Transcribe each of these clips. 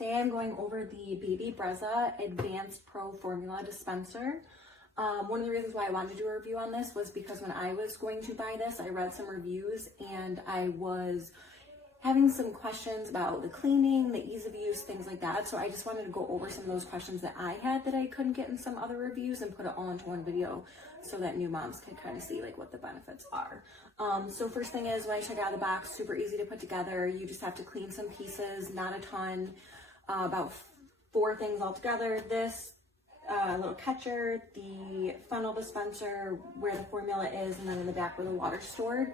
Today I'm going over the Baby Brezza Advanced Pro Formula Dispenser. One of the reasons why I wanted to do a review on this was because when I was going to buy this, I read some reviews and I was having some questions about the cleaning, the ease of use, things like that. So I just wanted to go over some of those questions that I had that I couldn't get in some other reviews and put it all into one video so that new moms could kind of see like what the benefits are. So first thing is, when I took it out of the box, super easy to put together. You just have to clean some pieces, not a ton, about 4 things all together. This little catcher, the funnel dispenser where the formula is, and then in the back where the water's stored.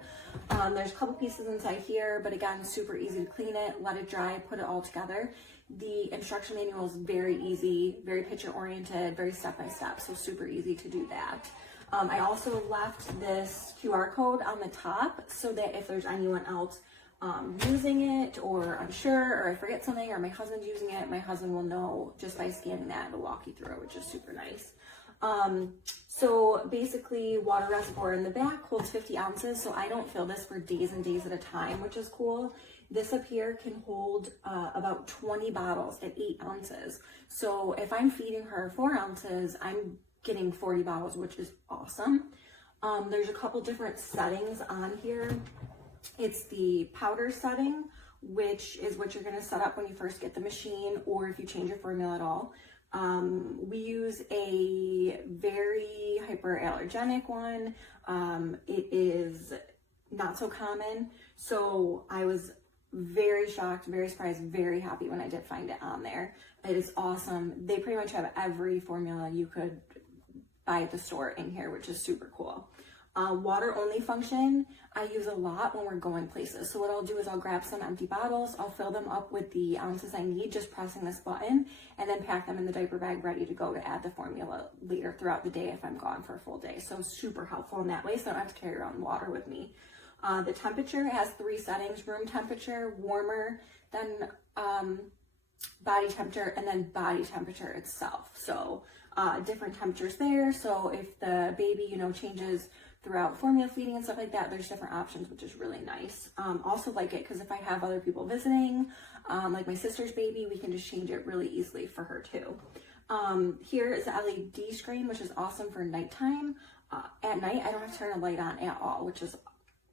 There's a couple pieces inside here, but again, super easy to clean it, let it dry, put it all together. The instruction manual is very easy, very picture oriented, very step-by-step, so super easy to do that. I also left this QR code on the top so that if there's anyone else using it or unsure, or I forget something, or my husband's using it, my husband will know just by scanning that. It'll walk you through it, which is super nice. So basically, water reservoir in the back holds 50 ounces, so I don't fill this for days and days at a time, which is cool. This up here can hold about 20 bottles at 8 ounces. So if I'm feeding her 4 ounces, I'm getting 40 bottles, which is awesome. There's a couple different settings on here. It's the powder setting, which is what you're going to set up when you first get the machine, or if you change your formula at all. We use a very hyperallergenic one. It is not so common. So I was very shocked, very surprised, very happy when I did find it on there. It is awesome. They pretty much have every formula you could buy at the store in here, which is super cool. Water only function, I use a lot when we're going places. So what I'll do is I'll grab some empty bottles, I'll fill them up with the ounces I need, just pressing this button, and then pack them in the diaper bag ready to go to add the formula later throughout the day if I'm gone for a full day. So super helpful in that way, so I don't have to carry around water with me. The temperature has 3 settings: room temperature, warmer, then body temperature, and then body temperature itself. So different temperatures there. So if the baby, changes throughout formula feeding and stuff like that, there's different options, which is really nice. Also like it because if I have other people visiting, like my sister's baby, we can just change it really easily for her too. Here is the LED screen, which is awesome for nighttime. At night, I don't have to turn a light on at all, which is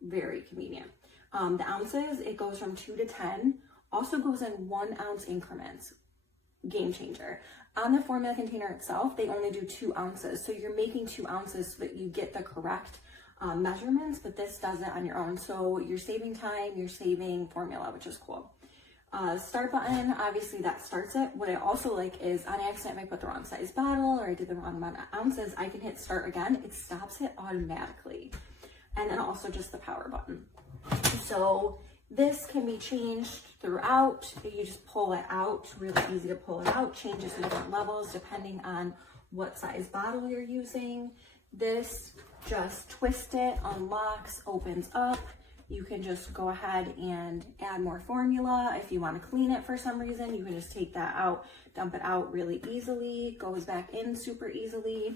very convenient. The ounces, it goes from 2 to 10, also goes in 1 ounce increments. Game changer. On the formula container itself, they only do 2 ounces. So you're making 2 ounces so that you get the correct measurements, but this does it on your own. So you're saving time, you're saving formula, which is cool. Start button, obviously that starts it. What I also like is on accident, if I put the wrong size bottle or I did the wrong amount of ounces, I can hit start again. It stops it automatically. And then also just the power button. So this can be changed throughout. You just pull it out, really easy to pull it out, changes to different levels depending on what size bottle you're using. This, just twist it, unlocks, opens up. You can just go ahead and add more formula. If you want to clean it for some reason, you can just take that out, dump it out really easily, goes back in super easily.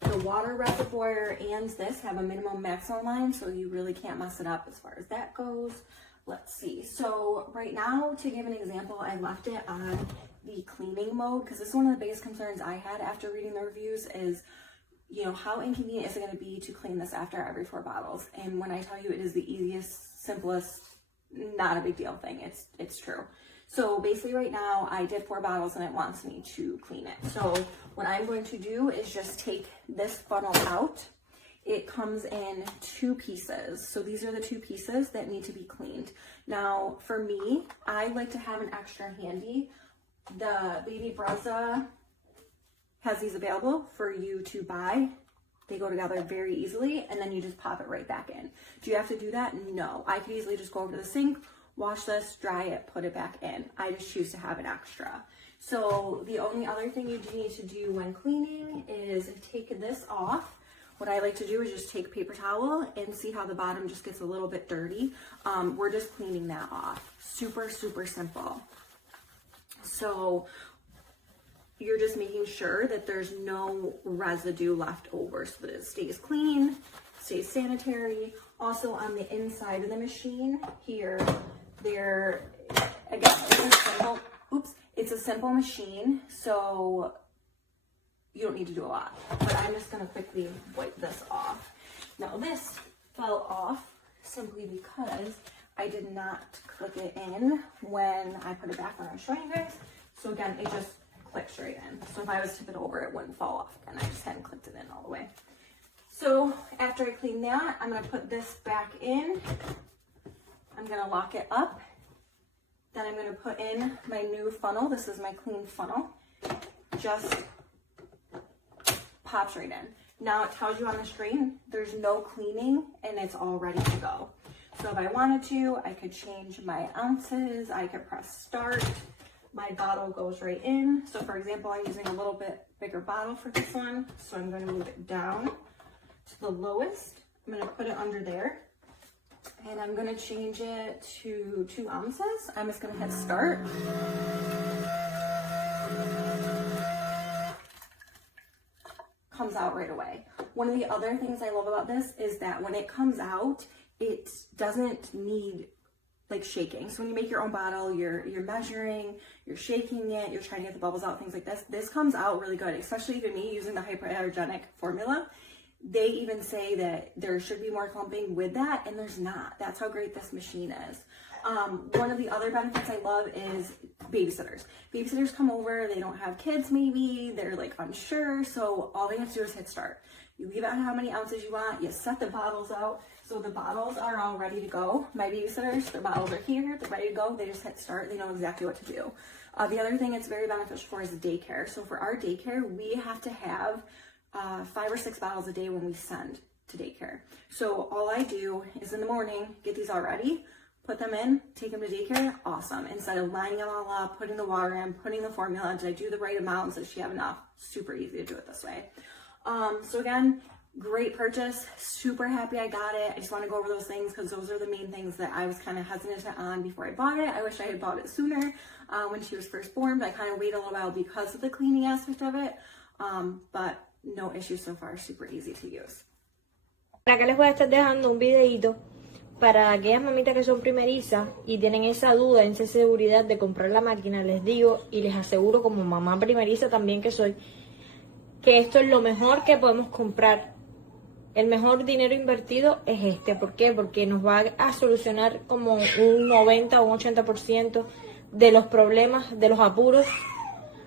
The water reservoir and this have a minimum maximum line, so you really can't mess it up as far as that goes. Let's see. So right now, to give an example, I left it on the cleaning mode because this is one of the biggest concerns I had after reading the reviews is, how inconvenient is it going to be to clean this after every 4 bottles? And when I tell you it is the easiest, simplest, not a big deal thing, it's true. So basically right now I did 4 bottles and it wants me to clean it. So what I'm going to do is just take this funnel out. It comes in 2 pieces. So these are the 2 pieces that need to be cleaned. Now for me, I like to have an extra handy. The Baby Brezza has these available for you to buy. They go together very easily and then you just pop it right back in. Do you have to do that? No. I could easily just go over to the sink, wash this, dry it, put it back in. I just choose to have an extra. So the only other thing you need to do when cleaning is take this off. What I like to do is just take paper towel and see how the bottom just gets a little bit dirty. We're just cleaning that off. Super, super simple. So you're just making sure that there's no residue left over so that it stays clean, stays sanitary. Also on the inside of the machine here, there, again, simple machine, so you don't need to do a lot. But I'm just going to quickly wipe this off. Now this fell off simply because I did not click it in when I put it back when I was showing you guys. So again, it just clicks right in. So if I was to tip it over, it wouldn't fall off. And I just hadn't clicked it in all the way. So after I clean that, I'm going to put this back in. I'm going to lock it up. Then I'm going to put in my new funnel. This is my clean funnel. Just pops right in. Now it tells you on the screen there's no cleaning and it's all ready to go. So if I wanted to, I could change my ounces. I could press start. My bottle goes right in. So for example, I'm using a little bit bigger bottle for this one. So I'm going to move it down to the lowest. I'm going to put it under there. And I'm going to change it to 2 ounces. I'm just going to hit start. Comes out right away. One of the other things I love about this is that when it comes out, it doesn't need like shaking. So when you make your own bottle, you're measuring, you're shaking it, you're trying to get the bubbles out, things like this. This comes out really good, especially even me using the hyperallergenic formula. They even say that there should be more clumping with that, and there's not. That's how great this machine is. One of the other benefits I love is babysitters. Babysitters come over, they don't have kids maybe, they're like unsure, so all they have to do is hit start. You leave out how many ounces you want, you set the bottles out, so the bottles are all ready to go. My babysitters, their bottles are here, they're ready to go, they just hit start, they know exactly what to do. The other thing it's very beneficial for is daycare. So for our daycare, we have to have 5 or 6 bottles a day when we send to daycare. So all I do is in the morning, get these all ready, put them in, take them to daycare, awesome. Instead of lining them all up, putting the water in, putting the formula, did I do the right amount? Does she have enough? Super easy to do it this way. So again, great purchase, super happy I got it. I just want to go over those things because those are the main things that I was kind of hesitant on before I bought it. I wish I had bought it sooner when she was first born, but I kind of waited a little while because of the cleaning aspect of it. But no issues so far, super easy to use. Acá les voy a estar dejando un videito para aquellas mamitas que son primerizas y tienen esa duda, esa inseguridad de comprar la máquina. Les digo y les aseguro como mamá primeriza también que soy, que esto es lo mejor que podemos comprar. El mejor dinero invertido es este. ¿Por qué? Porque nos va a solucionar como un 90 o un 80% de los problemas, de los apuros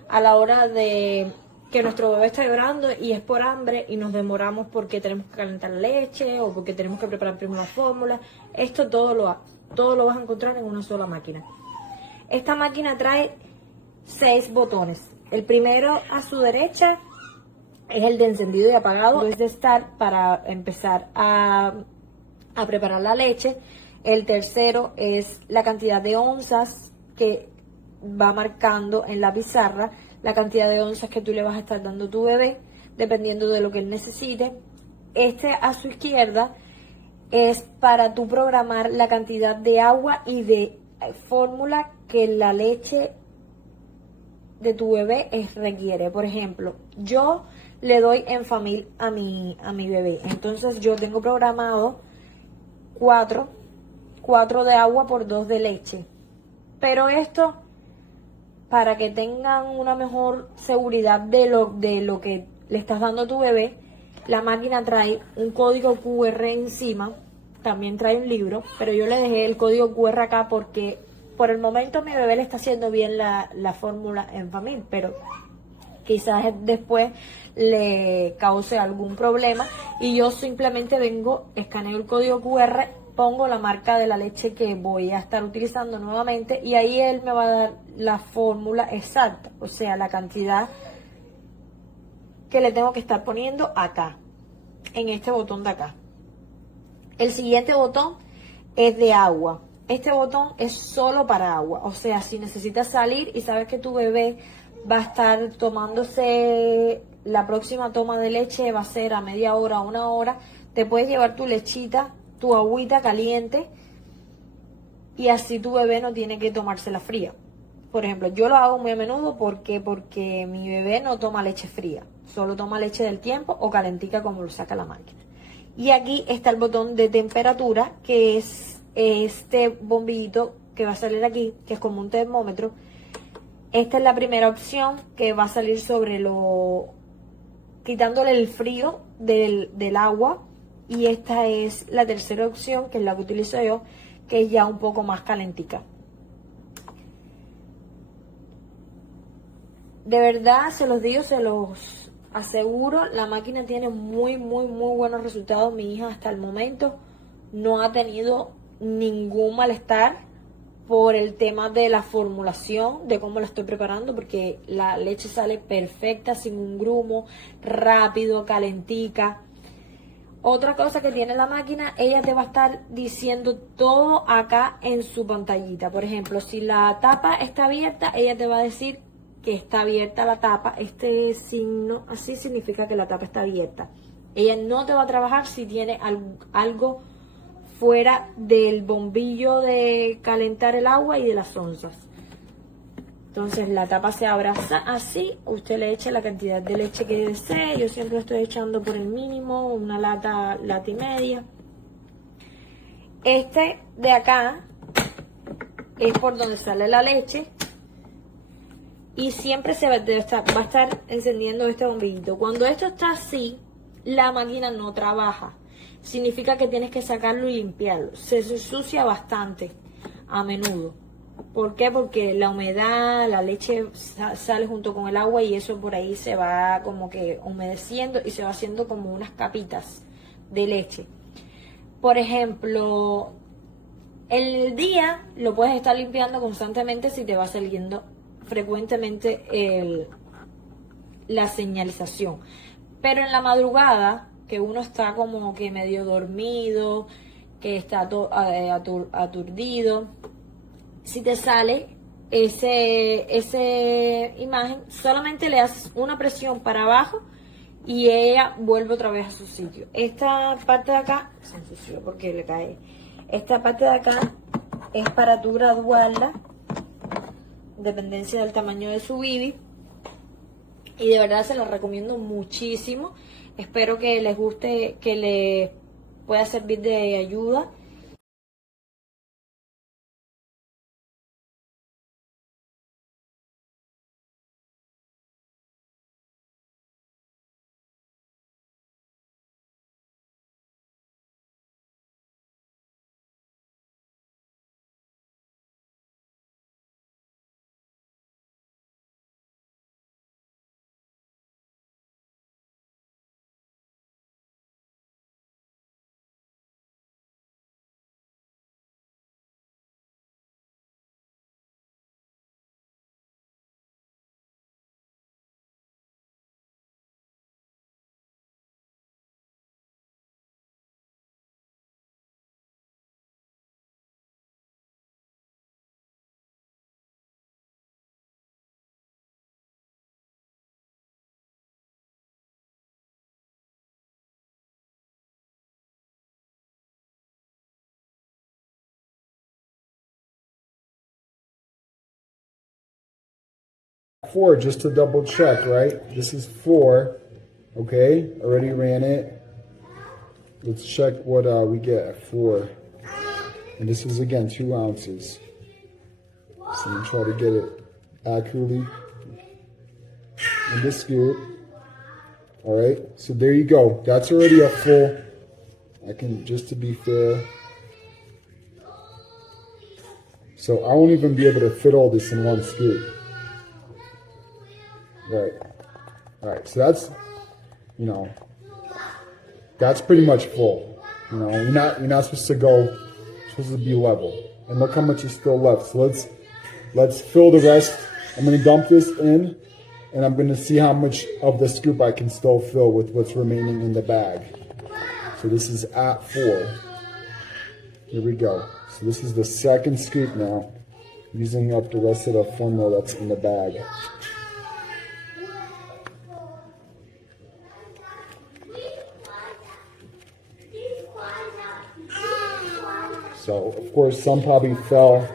a la hora de que nuestro bebé está llorando y es por hambre y nos demoramos porque tenemos que calentar leche o porque tenemos que preparar primero la fórmula. Esto todo lo vas a encontrar en una sola máquina. Esta máquina trae 6 botones. El primero a su derecha es el de encendido y apagado. Es de start para empezar a preparar la leche. El tercero es la cantidad de onzas que va marcando en la pizarra, la cantidad de onzas que tú le vas a estar dando a tu bebé, dependiendo de lo que él necesite. Este a su izquierda es para tú programar la cantidad de agua y de fórmula que la leche de tu bebé requiere. Por ejemplo, yo le doy en familia a mi bebé. Entonces yo tengo programado 4 de agua por 2 de leche. Pero esto, para que tengan una mejor seguridad de lo que le estás dando a tu bebé, la máquina trae un código QR encima, también trae un libro, pero yo le dejé el código QR acá porque por el momento mi bebé le está haciendo bien la fórmula en familia, pero quizás después le cause algún problema y yo simplemente vengo, escaneo el código QR, pongo la marca de la leche que voy a estar utilizando nuevamente y ahí él me va a dar la fórmula exacta, o sea, la cantidad que le tengo que estar poniendo acá, en este botón de acá. El siguiente botón es de agua. Este botón es solo para agua, o sea, si necesitas salir y sabes que tu bebé va a estar tomándose la próxima toma de leche, va a ser a media hora, 1 hora, te puedes llevar tu lechita, tu agüita caliente y así tu bebé no tiene que tomársela fría. Por ejemplo, yo lo hago muy a menudo porque mi bebé no toma leche fría, solo toma leche del tiempo o calentica como lo saca la máquina. Y aquí está el botón de temperatura, que es este bombillito que va a salir aquí, que es como un termómetro, Esta es la primera opción que va a salir sobre quitándole el frío del agua. Y esta es la tercera opción, que es la que utilizo yo, que es ya un poco más calentica. De verdad, se los digo, se los aseguro, la máquina tiene muy buenos resultados. Mi hija hasta el momento no ha tenido ningún malestar por el tema de la formulación, de cómo la estoy preparando, porque la leche sale perfecta, sin un grumo, rápido, calentica. Otra cosa que tiene la máquina, ella te va a estar diciendo todo acá en su pantallita. Por ejemplo, si la tapa está abierta, ella te va a decir que está abierta la tapa. Este signo así significa que la tapa está abierta. Ella no te va a trabajar si tiene algo fuera del bombillo de calentar el agua y de las onzas. Entonces la tapa se abraza así, usted le echa la cantidad de leche que desee. Yo siempre estoy echando por el mínimo, una lata y media. Este de acá es por donde sale la leche. Y siempre se va a estar encendiendo este bombillito. Cuando esto está así, la máquina no trabaja. Significa que tienes que sacarlo y limpiarlo. Se ensucia bastante a menudo. ¿Por qué? Porque la humedad, la leche sale junto con el agua y eso por ahí se va como que humedeciendo y se va haciendo como unas capitas de leche. Por ejemplo, el día lo puedes estar limpiando constantemente si te va saliendo frecuentemente la señalización. Pero en la madrugada, que uno está como que medio dormido, que está aturdido, si te sale ese imagen, solamente le haces una presión para abajo y ella vuelve otra vez a su sitio. Esta parte de acá se ensució porque le cae. Esta parte de acá es para tú graduarla, dependencia del tamaño de su bibi, y de verdad se la recomiendo muchísimo. Espero que les guste, que les pueda servir de ayuda. Four, just to double check, right? This is 4. Okay, already ran it. Let's check what we get at 4. And this is again 2 ounces. So I'm gonna try to get it accurately in this scoop. All right, so there you go. That's already a full. I can, just to be fair. So I won't even be able to fit all this in one scoop. Right. All right. So that's, that's pretty much full. You're not supposed to go. Supposed to be level. And look how much is still left. So let's fill the rest. I'm gonna dump this in, and I'm gonna see how much of the scoop I can still fill with what's remaining in the bag. So this is at 4. Here we go. So this is the second scoop now, using up the rest of the formula that's in the bag. So, of course, some probably fell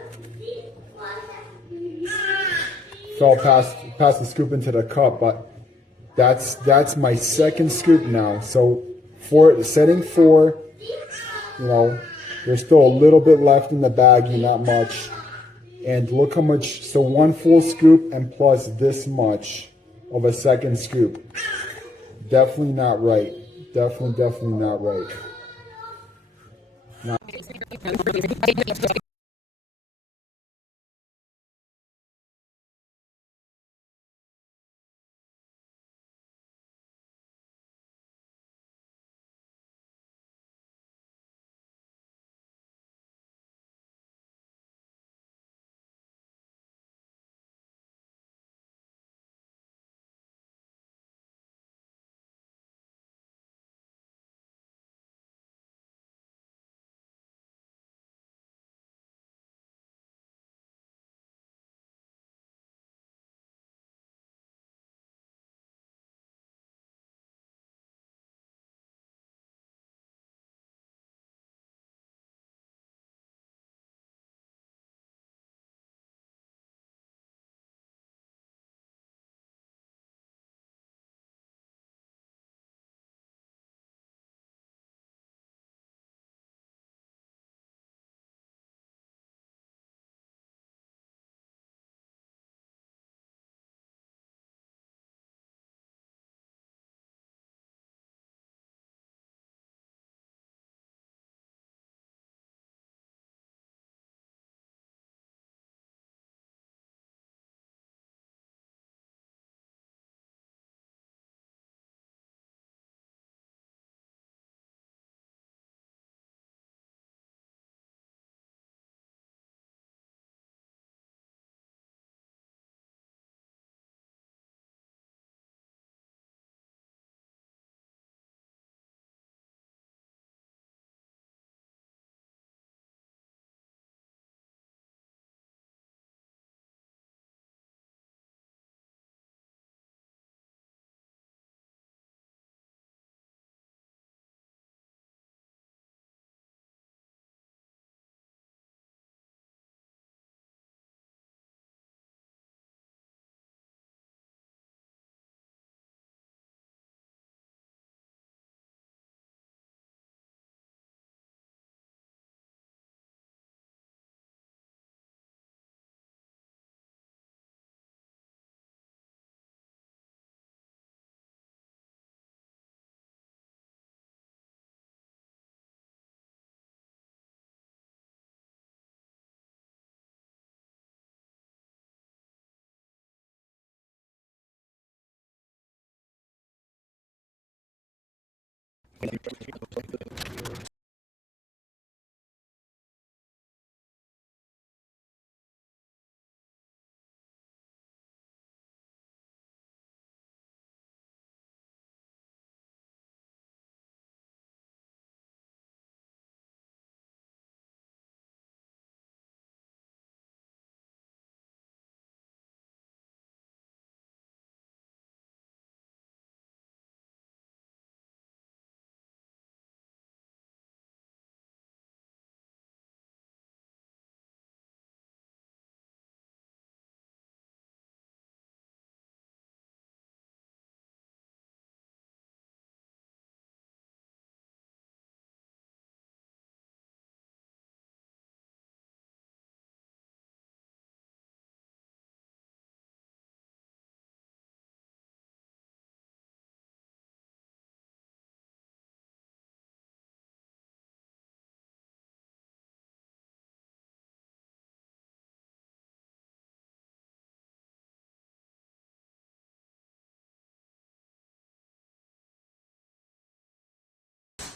past the scoop into the cup, but that's my second scoop now. So, setting 4, there's still a little bit left in the baggie, not much. And look how much, so 1 full scoop and plus this much of a second scoop. Definitely not right. Definitely not right.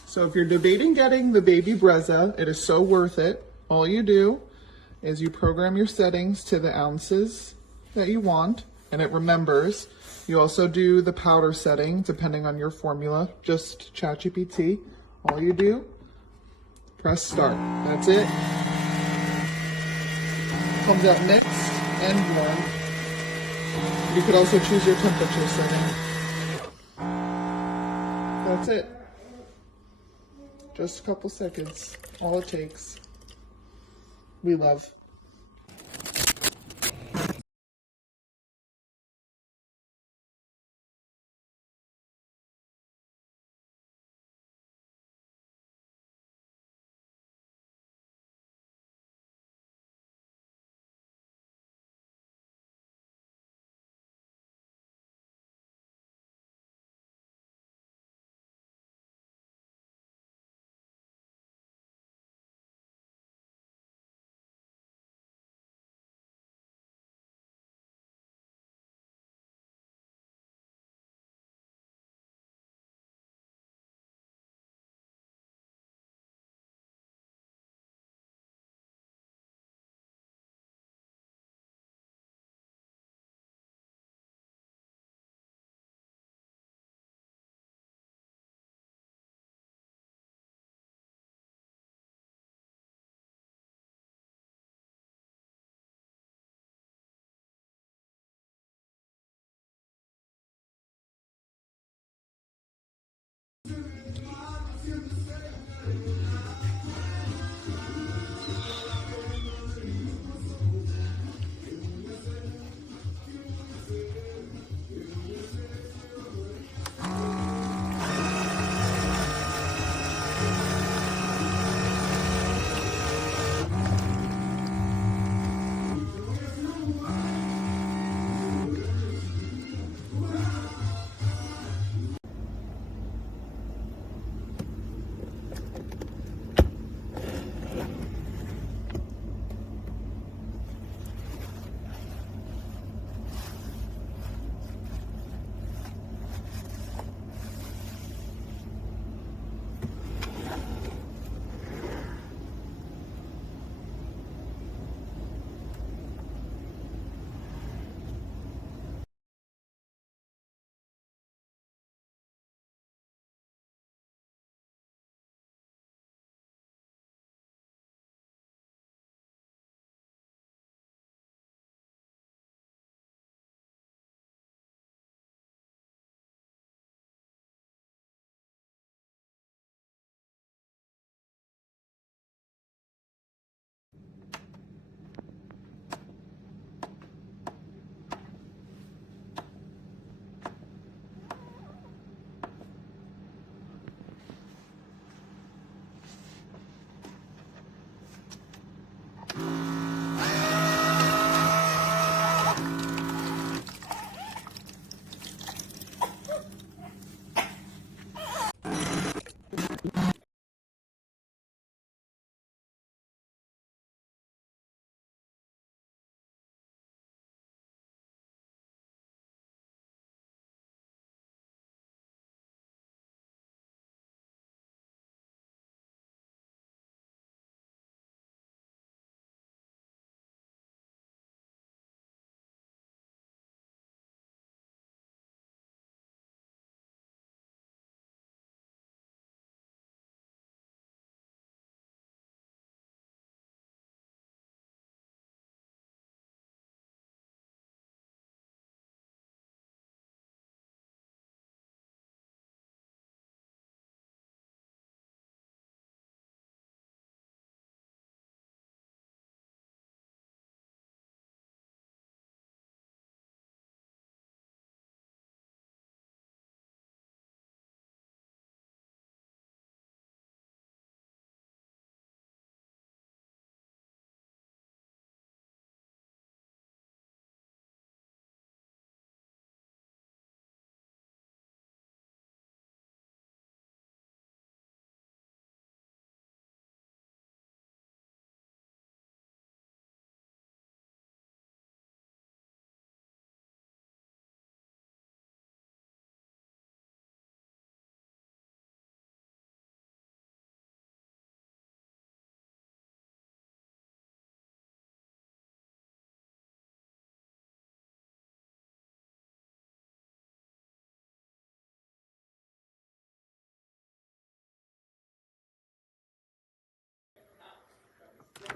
So if you're debating getting the baby Brezza, it is so worth it. All you do is you program your settings to the ounces that you want, and it remembers. You also do the powder setting depending on your formula, just ChatGPT. All you do, press start. That's it. Comes out mixed and warm. You could also choose your temperature setting. That's it. Just a couple seconds, all it takes. We love.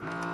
it.